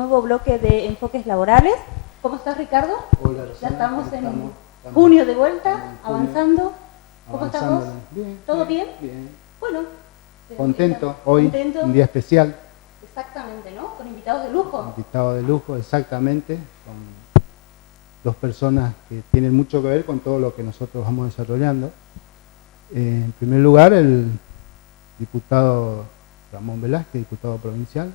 nuevo bloque de enfoques laborales. ¿Cómo estás, Ricardo? Hola, Rosana. Ya estamos en estamos junio de vuelta, junio, avanzando. ¿Cómo estás vos? Bien. ¿Todo bien? Bien. Bueno. Contento, hoy contento. Un día especial. Exactamente, ¿no? Con invitados de lujo. Invitado de lujo, exactamente, con dos personas que tienen mucho que ver con todo lo que nosotros vamos desarrollando. En primer lugar, el diputado Ramón Velázquez, diputado provincial.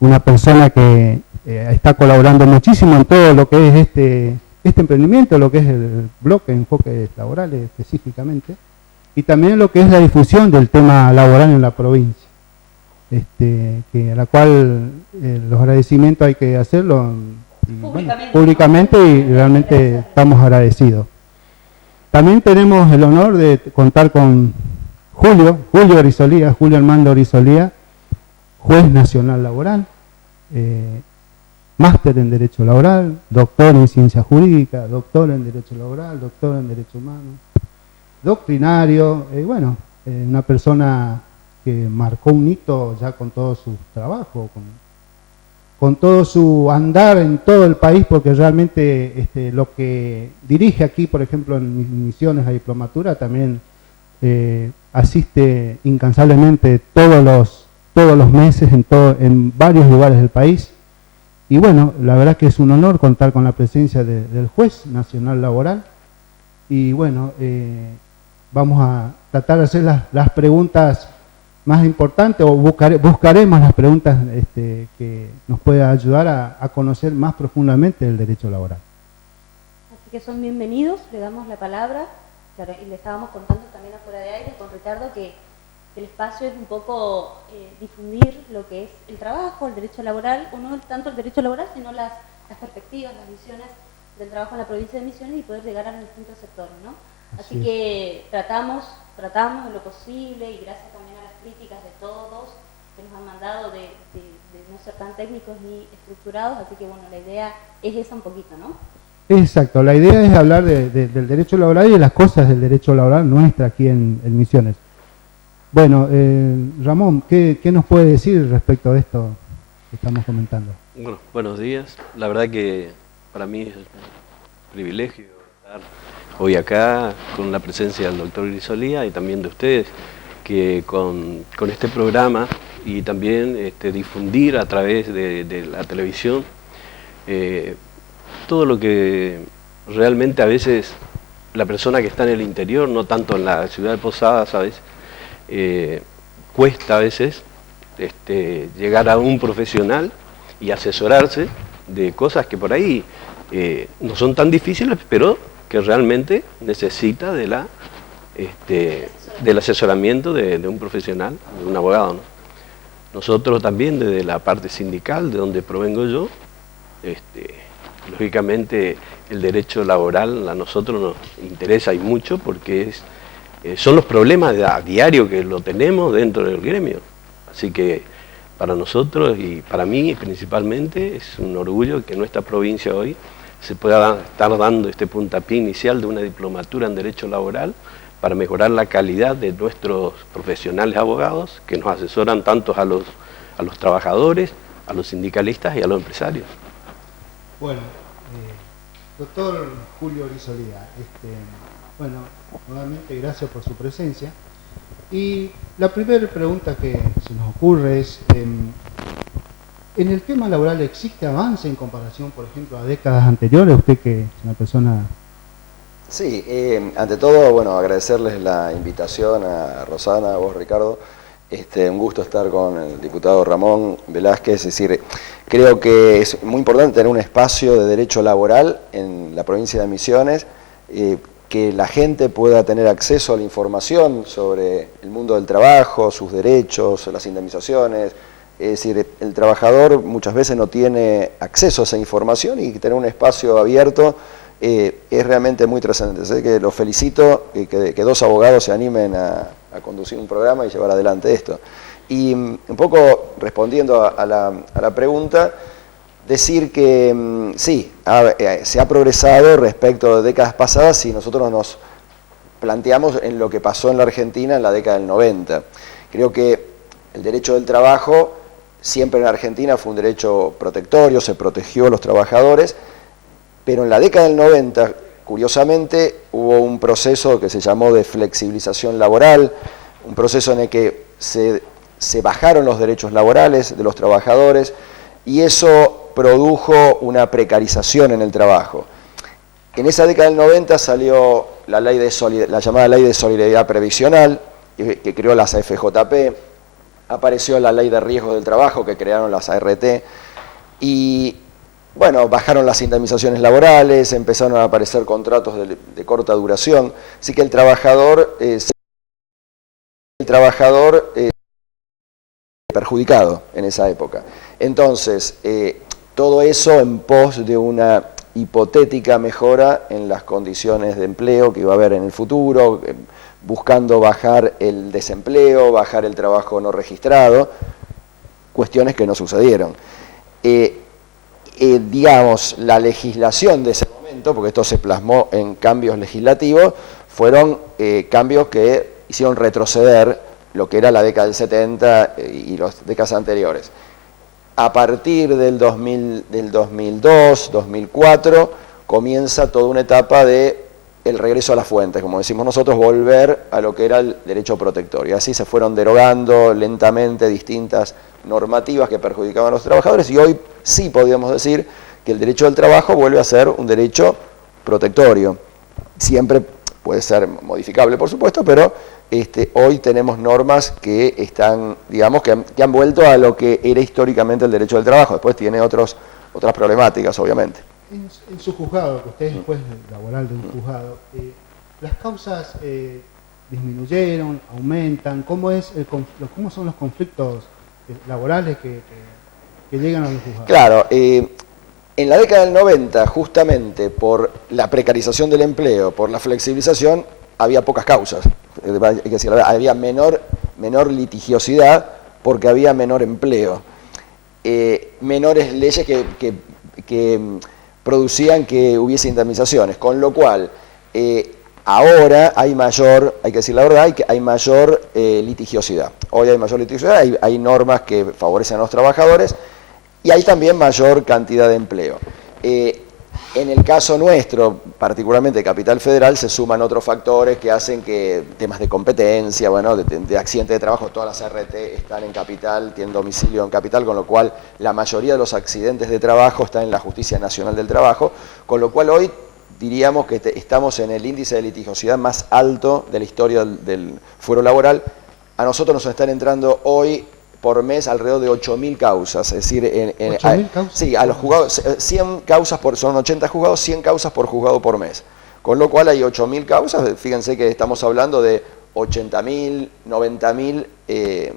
Una persona que está colaborando muchísimo en todo lo que es este emprendimiento, lo que es el bloque de enfoques laborales específicamente, y también lo que es la difusión del tema laboral en la provincia, a la cual los agradecimientos hay que hacerlo públicamente, y realmente estamos agradecidos. También tenemos el honor de contar con Julio Armando Grisolía, juez nacional laboral, máster en Derecho Laboral, doctor en Ciencia Jurídica, doctor en Derecho Laboral, doctor en Derecho Humano, doctrinario, una persona que marcó un hito ya con todo su trabajo, con todo su andar en todo el país, porque realmente lo que dirige aquí, por ejemplo, en Misiones, la diplomatura, también asiste incansablemente todos los meses en varios lugares del país. Y bueno, la verdad que es un honor contar con la presencia del juez nacional laboral. Y bueno, vamos a tratar de hacer las preguntas más importantes, o buscaremos las preguntas que nos puedan ayudar a conocer más profundamente el derecho laboral. Así que son bienvenidos, le damos la palabra. Claro, y le estábamos contando también afuera de aire con Ricardo que el espacio es un poco difundir lo que es el trabajo, el derecho laboral, o no tanto el derecho laboral, sino las perspectivas, las visiones del trabajo en la provincia de Misiones y poder llegar a los distintos sectores, ¿no? Así que tratamos en lo posible, y gracias también a las críticas de todos que nos han mandado de no ser tan técnicos ni estructurados, así que bueno, la idea es esa un poquito, ¿no? Exacto, la idea es hablar del derecho laboral y de las cosas del derecho laboral nuestra aquí en Misiones. Bueno, Ramón, ¿qué nos puede decir respecto de esto que estamos comentando? Bueno, buenos días. La verdad que para mí es un privilegio estar hoy acá con la presencia del doctor Grisolía y también de ustedes, que con este programa y también difundir a través de la televisión todo lo que realmente a veces la persona que está en el interior, no tanto en la ciudad de Posadas, ¿sabes? Cuesta a veces llegar a un profesional y asesorarse de cosas que por ahí no son tan difíciles, pero que realmente necesita del asesoramiento de un profesional, de un abogado, ¿no? Nosotros también desde la parte sindical, de donde provengo yo, lógicamente el derecho laboral a nosotros nos interesa y mucho, porque son los problemas a diario que lo tenemos dentro del gremio. Así que para nosotros y para mí principalmente es un orgullo que en nuestra provincia hoy se pueda estar dando este puntapié inicial de una diplomatura en derecho laboral para mejorar la calidad de nuestros profesionales abogados que nos asesoran tanto a los trabajadores, a los sindicalistas y a los empresarios. Bueno, doctor Julio Grisolía, nuevamente gracias por su presencia. Y la primera pregunta que se nos ocurre es, ¿en el tema laboral existe avance en comparación, por ejemplo, a décadas anteriores? Usted que es una persona... Sí, ante todo, bueno, agradecerles la invitación a Rosana, a vos, Ricardo. Un gusto estar con el diputado Ramón Velázquez. Es decir, creo que es muy importante tener un espacio de derecho laboral en la provincia de Misiones, que la gente pueda tener acceso a la información sobre el mundo del trabajo, sus derechos, las indemnizaciones. Es decir, el trabajador muchas veces no tiene acceso a esa información, y tener un espacio abierto es realmente muy trascendente. Sé que los felicito que dos abogados se animen a conducir un programa y llevar adelante esto. Y un poco respondiendo a la pregunta, decir que sí, se ha progresado respecto de décadas pasadas si nosotros nos planteamos en lo que pasó en la Argentina en la década del 90. Creo que el derecho del trabajo siempre en Argentina fue un derecho protectorio, se protegió a los trabajadores, pero en la década del 90, curiosamente, hubo un proceso que se llamó de flexibilización laboral, un proceso en el que se bajaron los derechos laborales de los trabajadores y eso produjo una precarización en el trabajo. En esa década del 90 salió la llamada Ley de Solidaridad Previsional, que creó las AFJP, apareció la Ley de Riesgos del Trabajo, que crearon las ART, y bueno, bajaron las indemnizaciones laborales, empezaron a aparecer contratos de corta duración, así que el trabajador perjudicado en esa época. Entonces, todo eso en pos de una hipotética mejora en las condiciones de empleo que iba a haber en el futuro, buscando bajar el desempleo, bajar el trabajo no registrado, cuestiones que no sucedieron. Digamos, la legislación de ese momento, porque esto se plasmó en cambios legislativos, fueron cambios que hicieron retroceder lo que era la década del 70 y las décadas anteriores. A partir del 2002, 2004, comienza toda una etapa de el regreso a las fuentes, como decimos nosotros, volver a lo que era el derecho protectorio. Así se fueron derogando lentamente distintas normativas que perjudicaban a los trabajadores y hoy sí podríamos decir que el derecho del trabajo vuelve a ser un derecho protectorio. Siempre puede ser modificable, por supuesto, pero hoy tenemos normas que están, digamos, que han vuelto a lo que era históricamente el derecho del trabajo. Después tiene otras problemáticas, obviamente. En su juzgado, que usted es juez laboral de un juzgado, ¿las causas disminuyeron, aumentan? ¿Cómo son los conflictos laborales que llegan a los juzgados? Claro, en la década del 90, justamente por la precarización del empleo, por la flexibilización, había pocas causas. Hay que decir, había menor litigiosidad porque había menor empleo. Menores leyes que producían que hubiese indemnizaciones, con lo cual ahora hay mayor, hay que decir la verdad, hay mayor litigiosidad. Hoy hay mayor litigiosidad, hay normas que favorecen a los trabajadores y hay también mayor cantidad de empleo. En el caso nuestro, particularmente de Capital Federal, se suman otros factores que hacen que temas de competencia, bueno, de accidente de trabajo, todas las RT están en Capital, tienen domicilio en Capital, con lo cual la mayoría de los accidentes de trabajo están en la Justicia Nacional del Trabajo, con lo cual hoy diríamos que estamos en el índice de litigiosidad más alto de la historia del fuero laboral. A nosotros nos están entrando hoy por mes alrededor de 8.000 causas, es decir, ¿8.000 causas? Sí, a los juzgados, 100 causas son 80 juzgados, 100 causas por juzgado por mes. Con lo cual hay 8.000 causas, fíjense que estamos hablando de 80.000, 90.000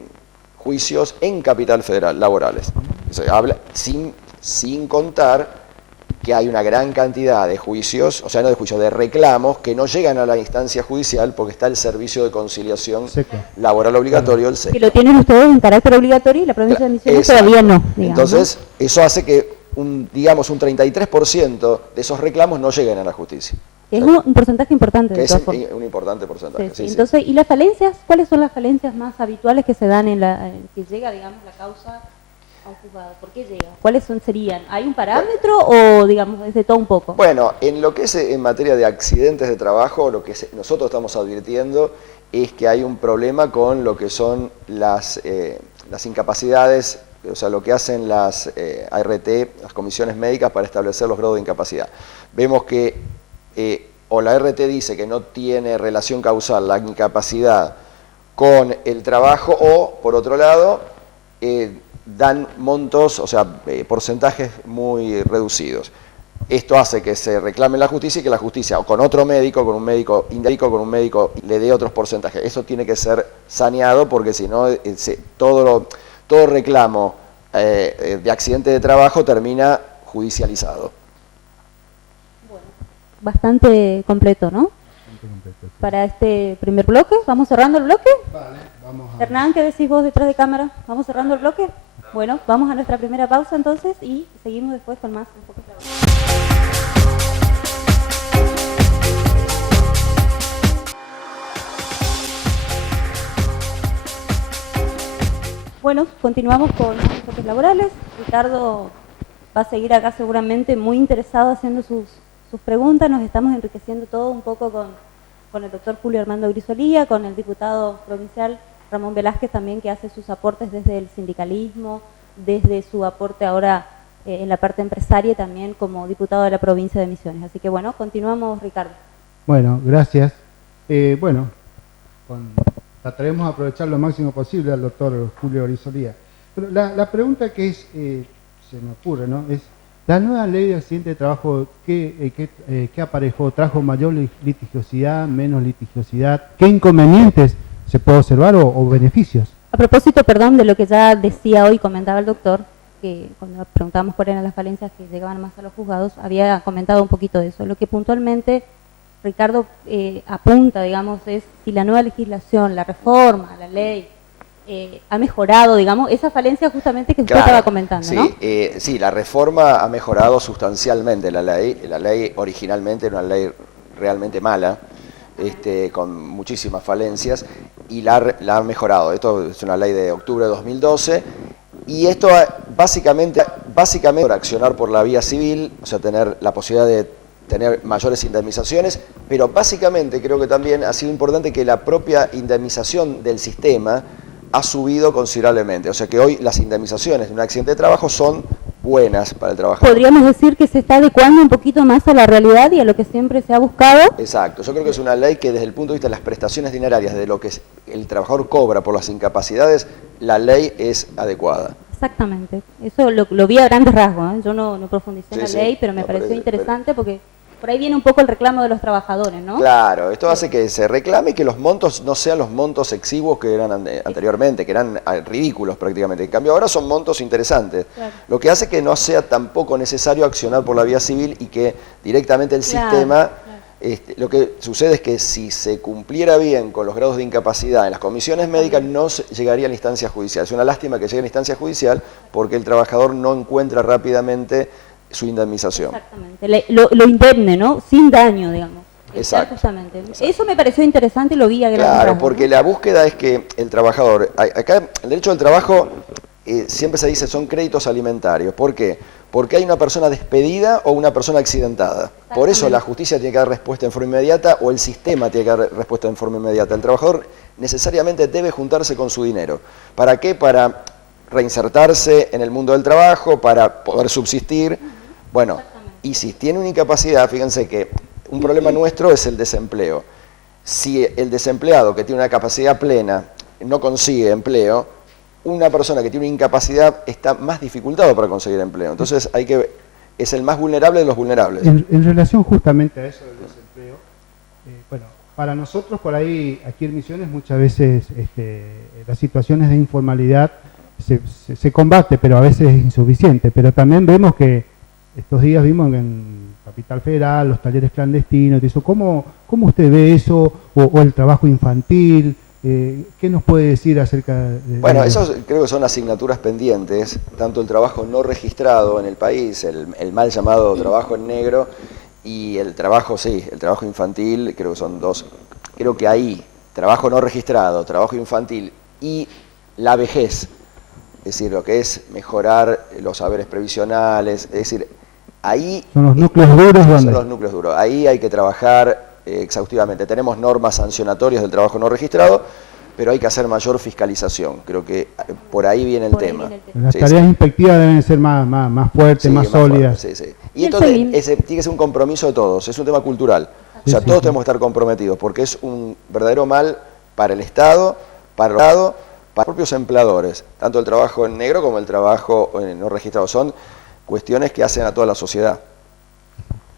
juicios en Capital Federal, laborales. Se habla sin contar que hay una gran cantidad de juicios, o sea, no de juicios, de reclamos que no llegan a la instancia judicial porque está el servicio de conciliación laboral obligatorio, el SEC. Que lo tienen ustedes en carácter obligatorio y la provincia de Misiones todavía no. Digamos. Entonces, eso hace que un 33% de esos reclamos no lleguen a la justicia. Es un porcentaje importante. Que es un importante porcentaje. Sí. Entonces, ¿y las falencias? ¿Cuáles son las falencias más habituales que se dan que llega, digamos, la causa a un juzgado? ¿Por qué llega? ¿Cuáles serían? ¿Hay un parámetro o, digamos, es de todo un poco? Bueno, en lo que es en materia de accidentes de trabajo, lo que nosotros estamos advirtiendo es que hay un problema con lo que son las incapacidades, o sea, lo que hacen las ART, las comisiones médicas para establecer los grados de incapacidad. Vemos que o la ART dice que no tiene relación causal la incapacidad con el trabajo o, por otro lado, dan montos, o sea, porcentajes muy reducidos. Esto hace que se reclame en la justicia y que la justicia, o con otro médico, con un médico indicado, con un médico, le dé otros porcentajes. Eso tiene que ser saneado porque si no, todo reclamo de accidente de trabajo termina judicializado. Bueno, bastante completo, ¿no? Bastante completo, sí. Para este primer bloque, ¿vamos cerrando el bloque? Vale, vamos a... Hernán, ¿qué decís vos detrás de cámara? ¿Vamos cerrando el bloque? Bueno, vamos a nuestra primera pausa entonces y seguimos después con más enfoques laborales. Bueno, Bueno, continuamos con los enfoques laborales. Ricardo va a seguir acá seguramente muy interesado haciendo sus preguntas. Nos estamos enriqueciendo todo un poco con el doctor Julio Armando Grisolía, con el diputado provincial Ramón Velázquez también, que hace sus aportes desde el sindicalismo, desde su aporte ahora en la parte empresaria, también como diputado de la provincia de Misiones. Así que bueno, continuamos, Ricardo. Bueno, gracias. Trataremos de aprovechar lo máximo posible al doctor Julio Grisolía. Pero la pregunta que se me ocurre, ¿no? Es, ¿la nueva ley de accidente de trabajo qué aparejó? ¿Trajo mayor litigiosidad, menos litigiosidad? ¿Qué inconvenientes se puede observar o beneficios? A propósito, perdón, de lo que ya decía hoy, comentaba el doctor, que cuando preguntábamos cuáles eran las falencias que llegaban más a los juzgados, había comentado un poquito de eso. Lo que puntualmente Ricardo apunta, digamos, es si la nueva legislación, la reforma, la ley, ha mejorado, digamos, esa falencia justamente que usted estaba comentando, sí, ¿no? Sí, la reforma ha mejorado sustancialmente la ley. La ley originalmente era una ley realmente mala, con muchísimas falencias, y la ha mejorado. Esto es una ley de octubre de 2012, y esto básicamente por accionar por la vía civil, o sea, tener la posibilidad de tener mayores indemnizaciones, pero básicamente creo que también ha sido importante que la propia indemnización del sistema ha subido considerablemente. O sea que hoy las indemnizaciones de un accidente de trabajo son buenas para el trabajador. Podríamos decir que se está adecuando un poquito más a la realidad y a lo que siempre se ha buscado. Exacto. Yo creo que es una ley que desde el punto de vista de las prestaciones dinerarias, de lo que el trabajador cobra por las incapacidades, la ley es adecuada. Exactamente. Eso lo vi a grandes rasgos, ¿eh? Yo no profundicé en la Sí, ley, pero me pareció interesante porque por ahí viene un poco el reclamo de los trabajadores, ¿no? Claro, esto hace que se reclame y que los montos no sean los montos exiguos que eran anteriormente, que eran ridículos prácticamente. En cambio ahora son montos interesantes. Claro. Lo que hace que no sea tampoco necesario accionar por la vía civil y que directamente el sistema... lo que sucede es que si se cumpliera bien con los grados de incapacidad en las comisiones médicas no llegaría a la instancia judicial. Es una lástima que llegue a la instancia judicial porque el trabajador no encuentra rápidamente su indemnización. Exactamente, lo indemne, ¿no? Sin daño, digamos. Exacto. Justamente. Exacto. Eso me pareció interesante y lo vi a gran Claro, rasgo, porque la búsqueda es que el trabajador, acá el derecho del trabajo siempre se dice son créditos alimentarios. ¿Por qué? Porque hay una persona despedida o una persona accidentada. Por eso la justicia tiene que dar respuesta en forma inmediata o el sistema tiene que dar respuesta en forma inmediata. El trabajador necesariamente debe juntarse con su dinero. ¿Para qué? Para reinsertarse en el mundo del trabajo, para poder subsistir. Bueno, y si tiene una incapacidad, fíjense que un problema nuestro es el desempleo. Si el desempleado que tiene una capacidad plena no consigue empleo, una persona que tiene una incapacidad está más dificultado para conseguir empleo. Entonces es el más vulnerable de los vulnerables. En relación justamente a eso del desempleo, bueno, para nosotros por ahí, aquí en Misiones, muchas veces las situaciones de informalidad se combate, pero a veces es insuficiente. Pero también vemos que estos días vimos en Capital Federal los talleres clandestinos y eso. ¿Cómo usted ve eso? O el trabajo infantil. ¿Qué nos puede decir acerca de...? Bueno, eso creo que son asignaturas pendientes, tanto el trabajo no registrado en el país, el mal llamado trabajo en negro, y el trabajo, sí, el trabajo infantil, creo que son dos. Creo que ahí, trabajo no registrado, trabajo infantil y la vejez, es decir, lo que es mejorar los saberes previsionales, es decir, ahí... Son los núcleos duros. Son los núcleos duros, ahí hay que trabajar exhaustivamente. Tenemos normas sancionatorias del trabajo no registrado, pero hay que hacer mayor fiscalización. Creo que por ahí viene el tema. Las tareas inspectivas deben ser más fuertes, más sólidas. Fuerte, sí. Y entonces tiene que ser un compromiso de todos, es un tema cultural. O sea, todos tenemos que estar comprometidos, porque es un verdadero mal para el Estado, para los propios empleadores, tanto el trabajo en negro como el trabajo no registrado. Son cuestiones que hacen a toda la sociedad.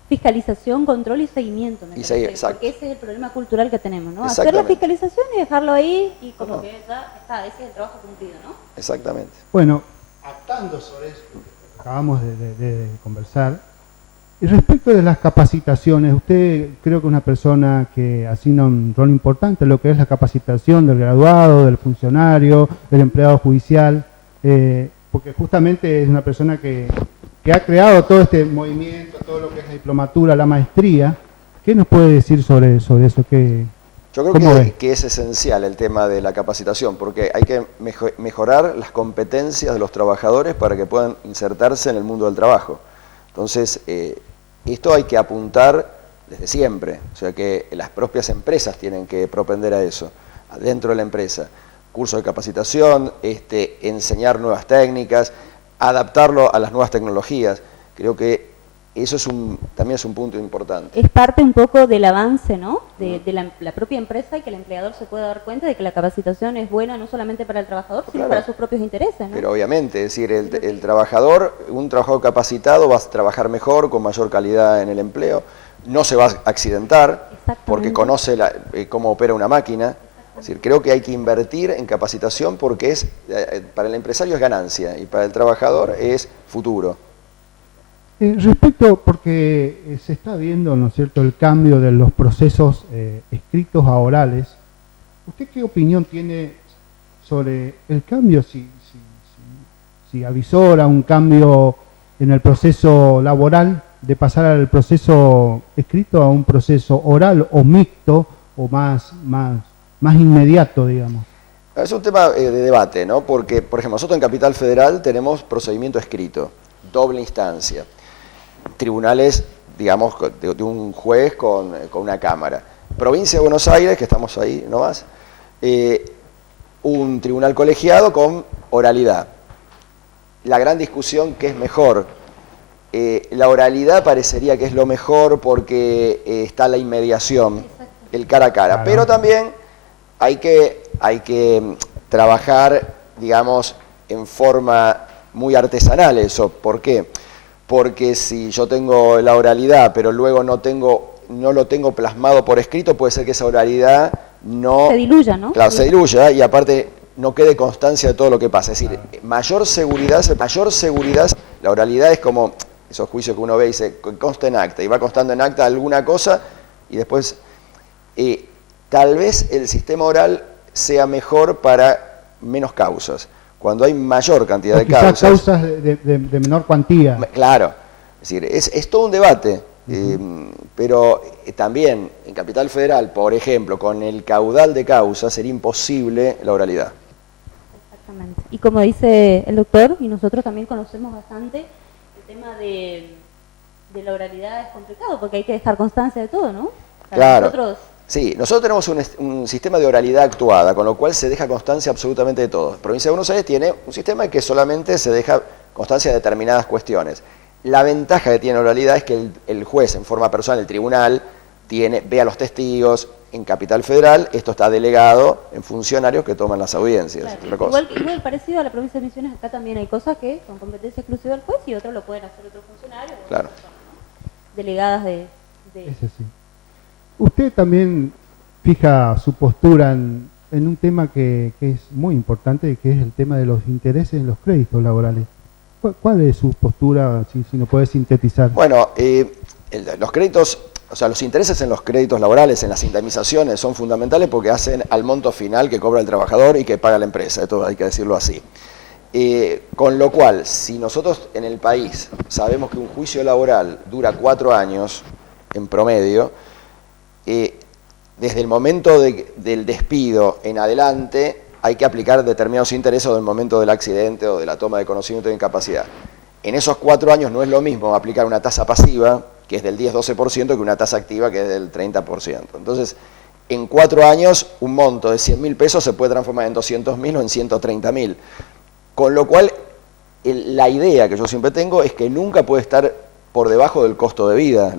Fiscalización, control y seguimiento, me parece, porque ese es el problema cultural que tenemos, ¿no? Hacer la fiscalización y dejarlo ahí y como que ya está, ese es el trabajo cumplido, ¿no? Exactamente. Bueno, atando sobre eso que acabamos de conversar, y respecto de las capacitaciones, usted creo que es una persona que asigna un rol importante en lo que es la capacitación del graduado, del funcionario, del empleado judicial, porque justamente es una persona que ha creado todo este movimiento, todo lo que es la diplomatura, la maestría. ¿Qué nos puede decir sobre eso? Yo creo que es esencial el tema de la capacitación, porque hay que mejorar las competencias de los trabajadores para que puedan insertarse en el mundo del trabajo. Entonces, esto hay que apuntar desde siempre, o sea que las propias empresas tienen que propender a eso, dentro de la empresa. Cursos de capacitación, enseñar nuevas técnicas, adaptarlo a las nuevas tecnologías. Creo que eso también es un punto importante. Es parte un poco del avance, ¿no? De la propia empresa, y que el empleador se pueda dar cuenta de que la capacitación es buena no solamente para el trabajador, sino para sus propios intereses, ¿no? Pero obviamente, es decir, un trabajador capacitado va a trabajar mejor, con mayor calidad en el empleo, no se va a accidentar porque conoce cómo opera una máquina. Es decir, creo que hay que invertir en capacitación porque para el empresario es ganancia y para el trabajador es futuro. Respecto, porque se está viendo, ¿no es cierto?, el cambio de los procesos escritos a orales. ¿Usted qué opinión tiene sobre el cambio? Si avisora un cambio en el proceso laboral, de pasar al proceso escrito a un proceso oral o mixto o más inmediato, digamos. Es un tema de debate, ¿no? Porque, por ejemplo, nosotros en Capital Federal tenemos procedimiento escrito, doble instancia. Tribunales, digamos, de un juez con una cámara. Provincia de Buenos Aires, que estamos ahí nomás, un tribunal colegiado con oralidad. La gran discusión, ¿qué es mejor? La oralidad parecería que es lo mejor porque está la inmediación, el cara a cara. Claro. Pero también hay que trabajar, digamos, en forma muy artesanal eso. ¿Por qué? Porque si yo tengo la oralidad, pero luego no lo tengo plasmado por escrito, puede ser que esa oralidad no... Se diluya, ¿no? Claro, se diluya y aparte no quede constancia de todo lo que pasa. Es decir, mayor seguridad, la oralidad es como esos juicios que uno ve y dice, consta en acta, y va constando en acta alguna cosa, y después tal vez el sistema oral sea mejor para menos causas. Cuando hay mayor cantidad de causas... causas de menor cuantía. Claro, es decir, es todo un debate, pero también en Capital Federal, por ejemplo, con el caudal de causas sería imposible la oralidad. Exactamente. Y como dice el doctor, y nosotros también conocemos bastante, el tema de la oralidad es complicado, porque hay que dejar constancia de todo, ¿no? Para claro. Nosotros... Sí, nosotros tenemos un sistema de oralidad actuada, con lo cual se deja constancia absolutamente de todo. La Provincia de Buenos Aires tiene un sistema en que solamente se deja constancia de determinadas cuestiones. La ventaja que tiene la oralidad es que el juez, en forma personal, el tribunal, ve a los testigos. En Capital Federal esto está delegado en funcionarios que toman las audiencias. Claro. Igual parecido a la Provincia de Misiones, acá también hay cosas que son competencia exclusiva del juez y otros lo pueden hacer otros funcionarios. Claro. Delegadas de... Eso sí. Usted también fija su postura en un tema que es muy importante, que es el tema de los intereses en los créditos laborales. ¿Cuál es su postura, si nos puede sintetizar? Bueno, los créditos, o sea, los intereses en los créditos laborales, en las indemnizaciones, son fundamentales porque hacen al monto final que cobra el trabajador y que paga la empresa, esto hay que decirlo así. Con lo cual, si nosotros en el país sabemos que un juicio laboral dura 4 años en promedio, desde el momento del despido en adelante hay que aplicar determinados intereses del momento del accidente o de la toma de conocimiento de incapacidad. En esos 4 años no es lo mismo aplicar una tasa pasiva, que es del 10-12%, que una tasa activa, que es del 30%. Entonces, en 4 años, un monto de 100.000 pesos se puede transformar en 200.000 o en 130.000. Con lo cual, la idea que yo siempre tengo es que nunca puede estar por debajo del costo de vida.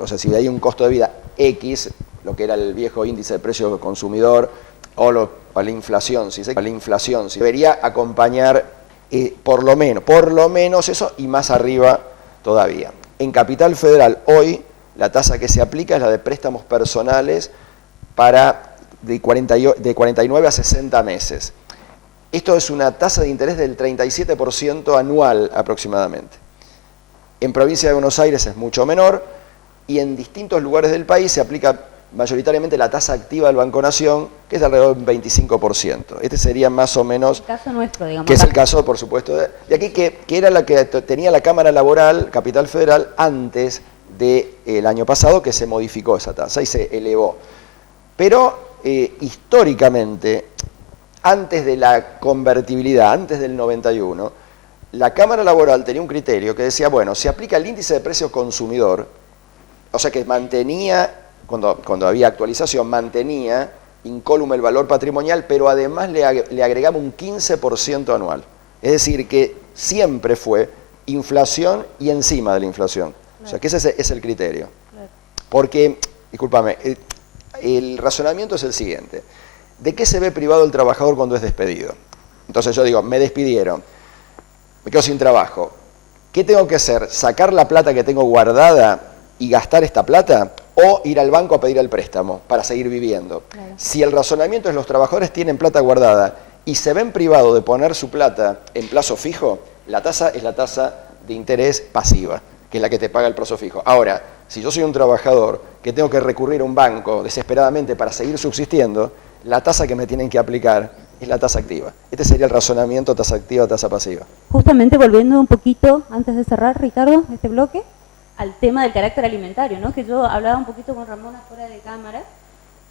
O sea, si hay un costo de vida X, lo que era el viejo índice de precio consumidor, o la inflación, debería acompañar por lo menos eso y más arriba todavía. En Capital Federal hoy la tasa que se aplica es la de préstamos personales de 49 a 60 meses. Esto es una tasa de interés del 37% anual aproximadamente. En Provincia de Buenos Aires es mucho menor y en distintos lugares del país se aplica mayoritariamente la tasa activa del Banco Nación, que es de alrededor del 25%. Este sería más o menos... El caso nuestro, digamos. Que es el caso, por supuesto, de aquí, que era la que tenía la Cámara Laboral, Capital Federal, antes del año pasado, que se modificó esa tasa y se elevó. Pero históricamente, antes de la convertibilidad, antes del 91, la Cámara Laboral tenía un criterio que decía, bueno, se aplica el índice de precio consumidor, o sea que mantenía, cuando había actualización, mantenía incólume el valor patrimonial, pero además le agregaba un 15% anual. Es decir, que siempre fue inflación y encima de la inflación. Claro. O sea que ese es el criterio. Claro. Porque, discúlpame, el razonamiento es el siguiente. ¿De qué se ve privado el trabajador cuando es despedido? Entonces yo digo, me despidieron, me quedo sin trabajo. ¿Qué tengo que hacer? ¿Sacar la plata que tengo guardada y gastar esta plata? ¿O ir al banco a pedir el préstamo para seguir viviendo? Claro. Si el razonamiento es los trabajadores tienen plata guardada y se ven privados de poner su plata en plazo fijo, la tasa es la tasa de interés pasiva, que es la que te paga el plazo fijo. Ahora, si yo soy un trabajador que tengo que recurrir a un banco desesperadamente para seguir subsistiendo, la tasa que me tienen que aplicar es la tasa activa. Este sería el razonamiento tasa activa, tasa pasiva. Justamente volviendo un poquito, antes de cerrar, Ricardo, este bloque, al tema del carácter alimentario, ¿no? Que yo hablaba un poquito con Ramón afuera de cámara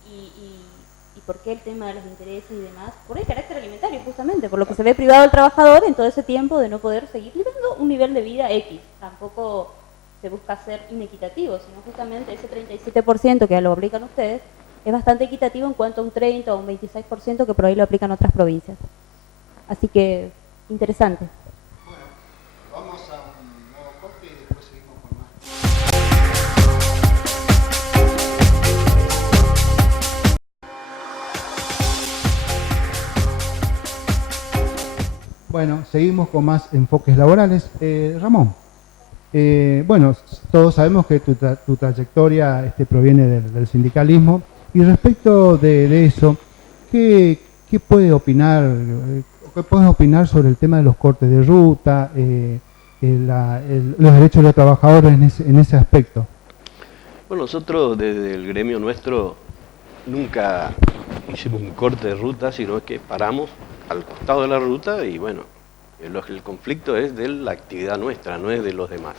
y por qué el tema de los intereses y demás, por el carácter alimentario justamente, por lo que se ve privado el trabajador en todo ese tiempo de no poder seguir viviendo un nivel de vida X. Tampoco se busca ser inequitativo, sino justamente ese 37% que lo aplican ustedes es bastante equitativo en cuanto a un 30 o un 26% que por ahí lo aplican otras provincias. Así que, interesante. Bueno, vamos a un nuevo corte y después seguimos con más. Bueno, seguimos con más enfoques laborales. Ramón, bueno, todos sabemos que tu trayectoria proviene del sindicalismo. Y respecto de eso, ¿qué puedes opinar sobre el tema de los cortes de ruta, los derechos de los trabajadores en ese aspecto? Bueno, nosotros desde el gremio nuestro nunca hicimos un corte de ruta, sino que paramos al costado de la ruta y bueno, el conflicto es de la actividad nuestra, no es de los demás.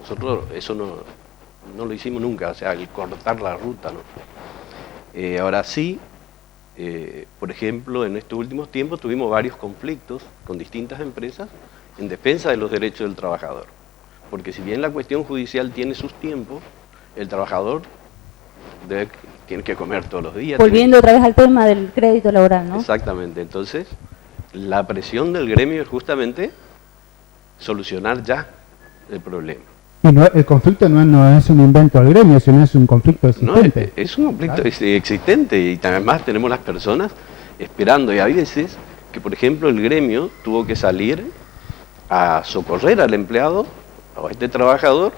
Nosotros eso no lo hicimos nunca, o sea, el cortar la ruta, ¿no? Ahora sí, por ejemplo, en estos últimos tiempos tuvimos varios conflictos con distintas empresas en defensa de los derechos del trabajador. Porque si bien la cuestión judicial tiene sus tiempos, el trabajador tiene que comer todos los días. Volviendo otra vez al tema del crédito laboral, ¿no? Exactamente. Entonces, la presión del gremio es justamente solucionar ya el problema. Y el conflicto no es un invento del gremio, sino es un conflicto existente. No, es un conflicto existente y además tenemos las personas esperando. Y hay veces que, por ejemplo, el gremio tuvo que salir a socorrer al empleado o a este trabajador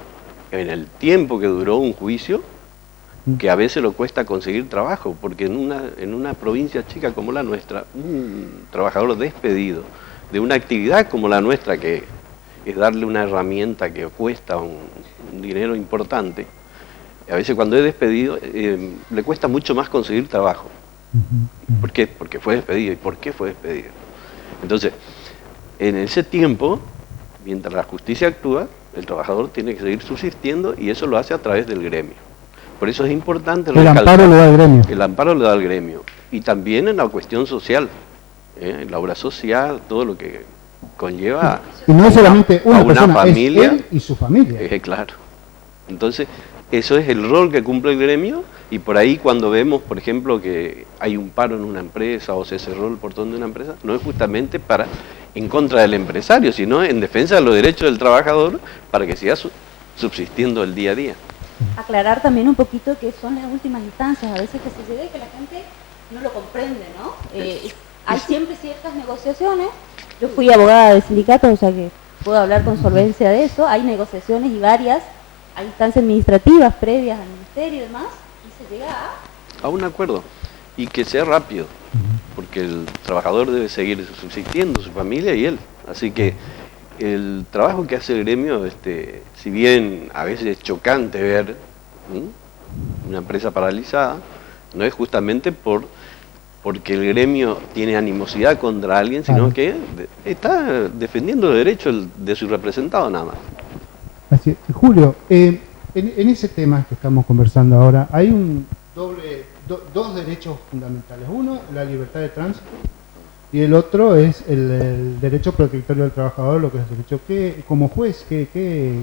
en el tiempo que duró un juicio, que a veces lo cuesta conseguir trabajo, porque en una provincia chica como la nuestra, un trabajador despedido de una actividad como la nuestra, que es darle una herramienta que cuesta un dinero importante, a veces cuando es despedido le cuesta mucho más conseguir trabajo. ¿Por qué? Porque fue despedido. ¿Y por qué fue despedido? Entonces, en ese tiempo, mientras la justicia actúa, el trabajador tiene que seguir subsistiendo y eso lo hace a través del gremio. Por eso es importante el amparo lo da el gremio. El amparo lo da el gremio. Y también en la cuestión social, la obra social, todo lo que conlleva y no es solamente una persona, familia, es él y su familia. Claro. Entonces, eso es el rol que cumple el gremio y por ahí cuando vemos, por ejemplo, que hay un paro en una empresa o se cerró el portón de una empresa, no es justamente en contra del empresario, sino en defensa de los derechos del trabajador para que siga subsistiendo el día a día. Aclarar también un poquito que son las últimas instancias, a veces que se llega y que la gente no lo comprende, ¿no? Hay siempre ciertas negociaciones. Yo fui abogada de sindicatos, o sea que puedo hablar con solvencia de eso. Hay negociaciones y varias, hay instancias administrativas previas al ministerio y demás, y se llega a un acuerdo y que sea rápido, porque el trabajador debe seguir subsistiendo, su familia y él. Así que el trabajo que hace el gremio, si bien a veces es chocante ver una empresa paralizada, no es justamente porque el gremio tiene animosidad contra alguien, sino que está defendiendo los derechos de su representado nada más. Así es. Julio, en ese tema que estamos conversando ahora, hay un doble dos derechos fundamentales. Uno, la libertad de tránsito, y el otro es el derecho protectorio del trabajador, lo que es el derecho. Como juez, ¿qué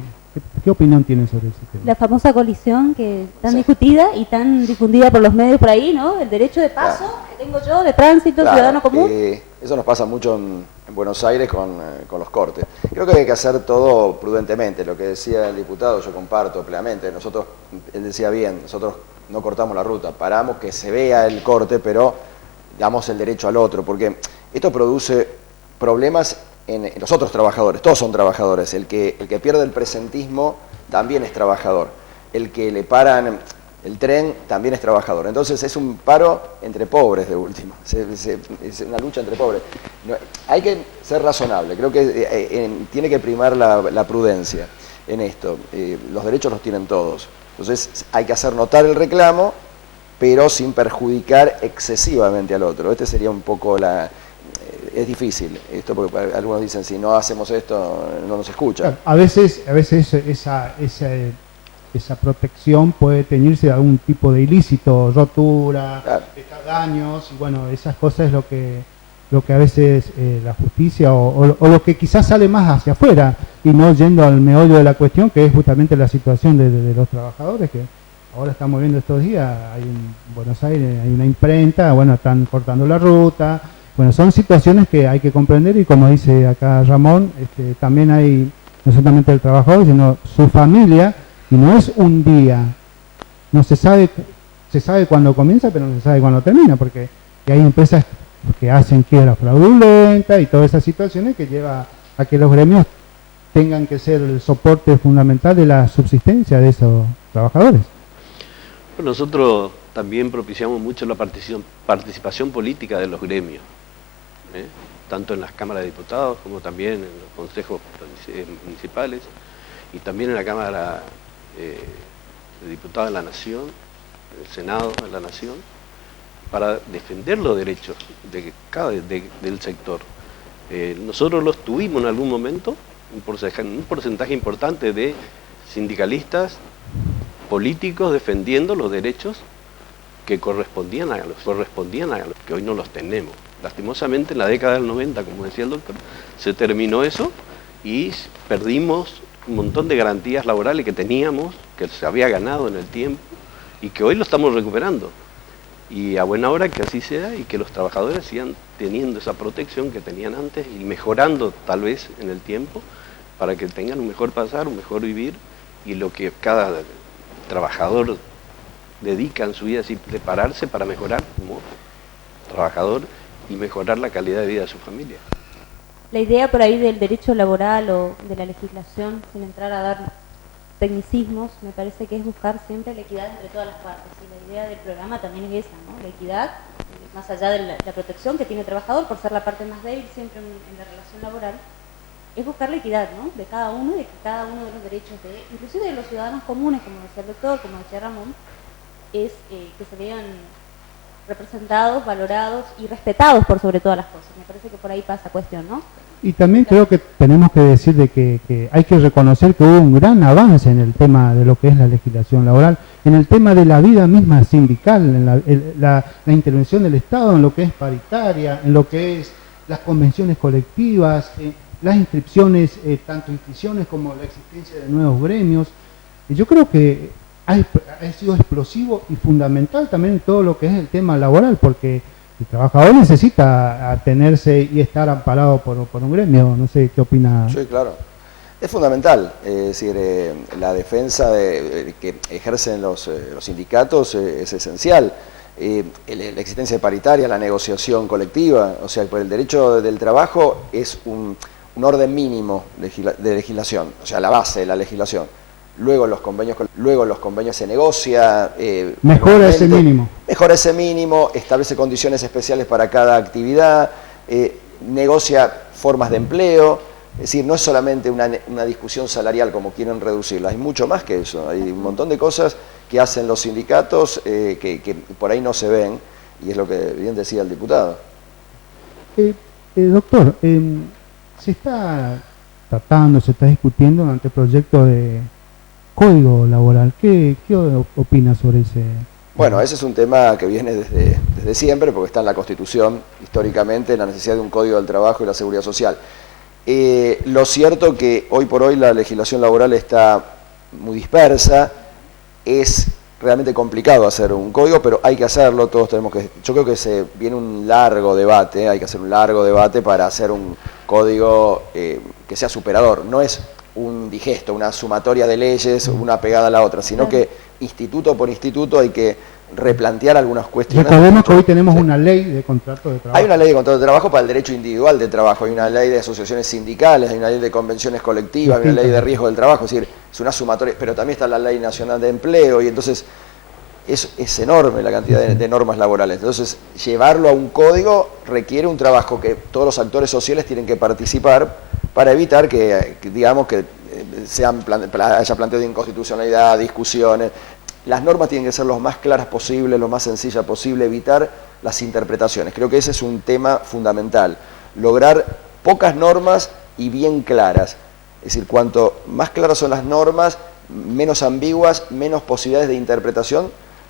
opinión tiene sobre ese tema? La famosa colisión que tan Sí. discutida y tan difundida por los medios por ahí, ¿no? El derecho de paso que tengo yo, de tránsito, Claro, ciudadano común. eso nos pasa mucho en Buenos Aires con los cortes. Creo que hay que hacer todo prudentemente. Lo que decía el diputado, yo comparto plenamente. Nosotros, él decía bien, nosotros no cortamos la ruta, paramos que se vea el corte, pero damos el derecho al otro, porque esto produce problemas en los otros trabajadores. Todos son trabajadores. El que pierde el presentismo también es trabajador. El que le paran el tren también es trabajador. Entonces es un paro entre pobres de último. Es una lucha entre pobres. Hay que ser razonable. Creo que tiene que primar la prudencia en esto. Los derechos los tienen todos. Entonces hay que hacer notar el reclamo, pero sin perjudicar excesivamente al otro. Este sería un poco es difícil esto, porque algunos dicen, si no hacemos esto, no nos escuchan. Claro, a veces esa protección puede teñirse de algún tipo de ilícito, rotura, Claro. daños, y bueno, esas cosas es lo que a veces la justicia o lo que quizás sale más hacia afuera y no yendo al meollo de la cuestión, que es justamente la situación de los trabajadores, que ahora estamos viendo estos días. En Buenos Aires hay una imprenta, bueno, están cortando la ruta. Bueno, son situaciones que hay que comprender, y como dice acá Ramón, también hay no solamente el trabajador, sino su familia, y no es un día. No se sabe cuándo comienza, pero no se sabe cuándo termina, porque hay empresas que hacen quiebra fraudulenta y todas esas situaciones que lleva a que los gremios tengan que ser el soporte fundamental de la subsistencia de esos trabajadores. Bueno, nosotros también propiciamos mucho la participación política de los gremios, tanto en las cámaras de diputados como también en los consejos municipales y también en la Cámara de Diputados de la Nación, el Senado de la Nación, para defender los derechos del sector. Nosotros los tuvimos en algún momento, un porcentaje importante de sindicalistas políticos defendiendo los derechos que correspondían a los que hoy no los tenemos. Lastimosamente en la década del 90, como decía el doctor, se terminó eso y perdimos un montón de garantías laborales que teníamos, que se había ganado en el tiempo y que hoy lo estamos recuperando. Y a buena hora que así sea y que los trabajadores sigan teniendo esa protección que tenían antes y mejorando tal vez en el tiempo para que tengan un mejor pasar, un mejor vivir, y lo que cada trabajador dedica en su vida es prepararse para mejorar como trabajador y mejorar la calidad de vida de su familia. La idea por ahí del derecho laboral o de la legislación, sin entrar a dar tecnicismos, me parece que es buscar siempre la equidad entre todas las partes. Y la idea del programa también es esa, ¿no? La equidad, más allá de la protección que tiene el trabajador por ser la parte más débil siempre en la relación laboral, es buscar la equidad, ¿no? De cada uno, de que cada uno de los derechos, inclusive de los ciudadanos comunes, como decía el doctor, como decía Ramón, es que se vean representados, valorados y respetados por sobre todas las cosas. Me parece que por ahí pasa cuestión, ¿no? Y también creo que tenemos que decir de que hay que reconocer que hubo un gran avance en el tema de lo que es la legislación laboral, en el tema de la vida misma sindical, en la intervención del Estado, en lo que es paritaria, en lo que es las convenciones colectivas, las inscripciones, tanto inscripciones como la existencia de nuevos gremios. Y yo creo que ha sido explosivo y fundamental también en todo lo que es el tema laboral, porque el trabajador necesita atenerse y estar amparado por un gremio. No sé, ¿qué opina? Sí, claro. Es fundamental, es decir, la defensa que ejercen los sindicatos es esencial. La existencia paritaria, la negociación colectiva, o sea, por el derecho del trabajo es un orden mínimo de legislación, o sea, la base de la legislación. Luego los convenios se negocia. Mejora ese mínimo. Mejora ese mínimo, establece condiciones especiales para cada actividad, negocia formas de empleo. Es decir, no es solamente una discusión salarial como quieren reducirla, hay mucho más que eso. Hay un montón de cosas que hacen los sindicatos que por ahí no se ven, y es lo que bien decía el diputado. Doctor, se está tratando, se está discutiendo ante el proyecto de Código Laboral. ¿Qué opina sobre ese Bueno, ese es un tema que viene desde siempre, porque está en la Constitución, históricamente, la necesidad de un código del trabajo y la seguridad social. Lo cierto que hoy por hoy la legislación laboral está muy dispersa, es realmente complicado hacer un código, pero hay que hacerlo, todos tenemos que... Yo creo que se viene un largo debate, hay que hacer un largo debate para hacer un código que sea superador. No es un digesto, una sumatoria de leyes, una pegada a la otra, sino que instituto por instituto hay que replantear algunas cuestiones. Recordemos que hoy tenemos una ley de contrato de trabajo. Hay una ley de contrato de trabajo para el derecho individual de trabajo, hay una ley de asociaciones sindicales, hay una ley de convenciones colectivas, hay una ley de riesgo del trabajo, es decir, es una sumatoria, pero también está la Ley Nacional de Empleo y entonces es enorme la cantidad de normas laborales. Entonces, llevarlo a un código requiere un trabajo que todos los actores sociales tienen que participar para evitar que digamos, que haya planteo de inconstitucionalidad, discusiones. Las normas tienen que ser lo más claras posible, lo más sencillas posible, evitar las interpretaciones. Creo que ese es un tema fundamental. Lograr pocas normas y bien claras. Es decir, cuanto más claras son las normas, menos ambiguas, menos posibilidades de interpretación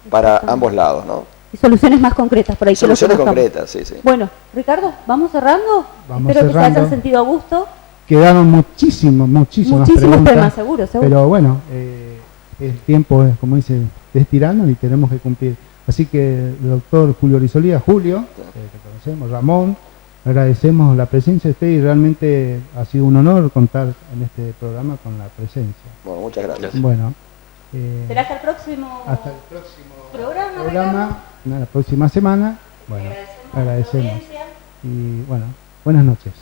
para ambos lados, ¿no? Y soluciones más concretas por ahí. Soluciones concretas, sí, sí. Bueno, Ricardo, ¿vamos cerrando? Espero que se hayan sentido a gusto. Quedaron muchísimas preguntas, temas, seguro. Pero bueno, el tiempo, como dice, es tirano y tenemos que cumplir. Así que el doctor Julio Risolía, Julio, que conocemos, Ramón, agradecemos la presencia de usted y realmente ha sido un honor contar en este programa con la presencia. Bueno, muchas gracias. Bueno, ¿será hasta el próximo programa? La próxima semana. Bueno, agradecemos. Y bueno, buenas noches.